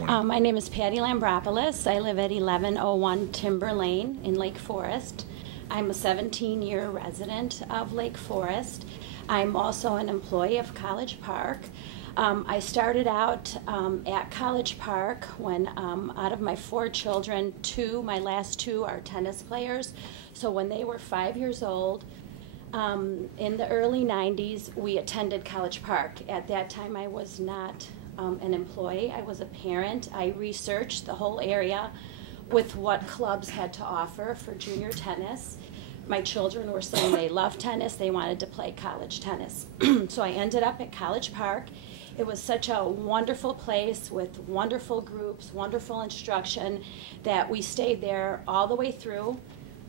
morning. My name is Patty Lambropolous. I live at 1101 Timber Lane in Lake Forest. I'm a 17-year resident of Lake Forest. I'm also an employee of College Park. I started out at College Park when out of my 4 children, my last two are tennis players. So when they were 5 years old, in the early 90s, we attended College Park. At that time, I was not an employee. I was a parent. I researched the whole area with what clubs had to offer for junior tennis. My children were saying they loved tennis. They wanted to play college tennis. So I ended up at College Park. It was such a wonderful place with wonderful groups, wonderful instruction that we stayed there all the way through.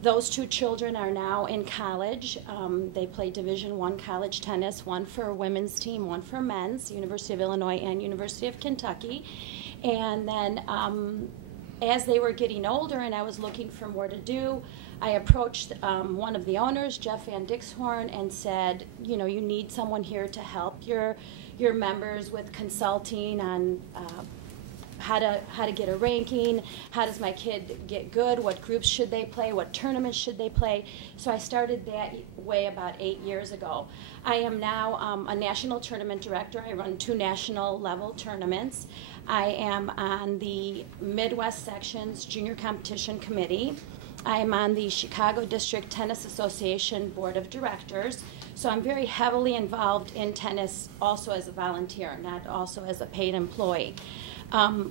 Those 2 children are now in college. They play Division I college tennis, one for women's team, one for men's, University of Illinois and University of Kentucky. And then as they were getting older and I was looking for more to do, I approached one of the owners, Jeff Van Dixhorn, and said, you know, you need someone here to help your members with consulting on how to get a ranking, how does my kid get good, what groups should they play, what tournaments should they play. So I started that way about 8 years ago. I am now a national tournament director. I run 2 national level tournaments. I am on the Midwest Sections Junior Competition Committee. I am on the Chicago District Tennis Association Board of Directors. So I'm very heavily involved in tennis also as a volunteer, not also as a paid employee.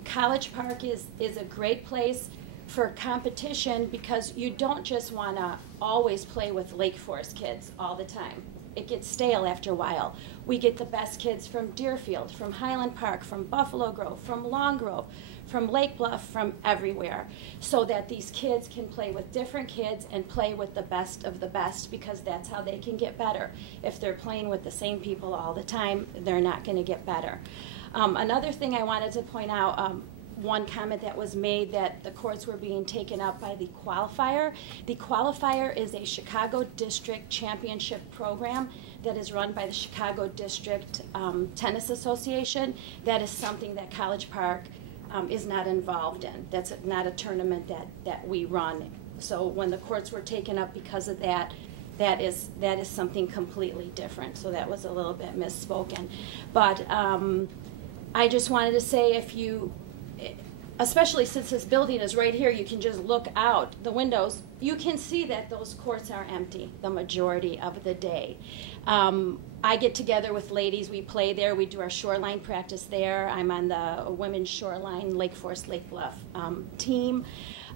College Park is a great place for competition because you don't just want to always play with Lake Forest kids all the time. It gets stale after a while. We get the best kids from Deerfield, from Highland Park, from Buffalo Grove, from Long Grove, from Lake Bluff, from everywhere, so that these kids can play with different kids and play with the best of the best, because that's how they can get better. If they're playing with the same people all the time, they're not going to get better. Another thing I wanted to point out, one comment that was made that the courts were being taken up by the qualifier. The qualifier is a Chicago District Championship program that is run by the Chicago District Tennis Association. That is something that College Park is not involved in. That's not a tournament that we run. So when the courts were taken up because of that, that is something completely different. So that was a little bit misspoken. But I just wanted to say, if you, especially since this building is right here, you can just look out the windows. You can see that those courts are empty the majority of the day. I get together with ladies. We play there. We do our shoreline practice there. I'm on the women's shoreline Lake Forest Lake Bluff team.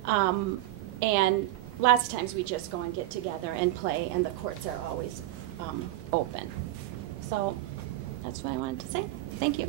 And lots of times we just go and get together and play, and the courts are always open. So that's what I wanted to say. Thank you.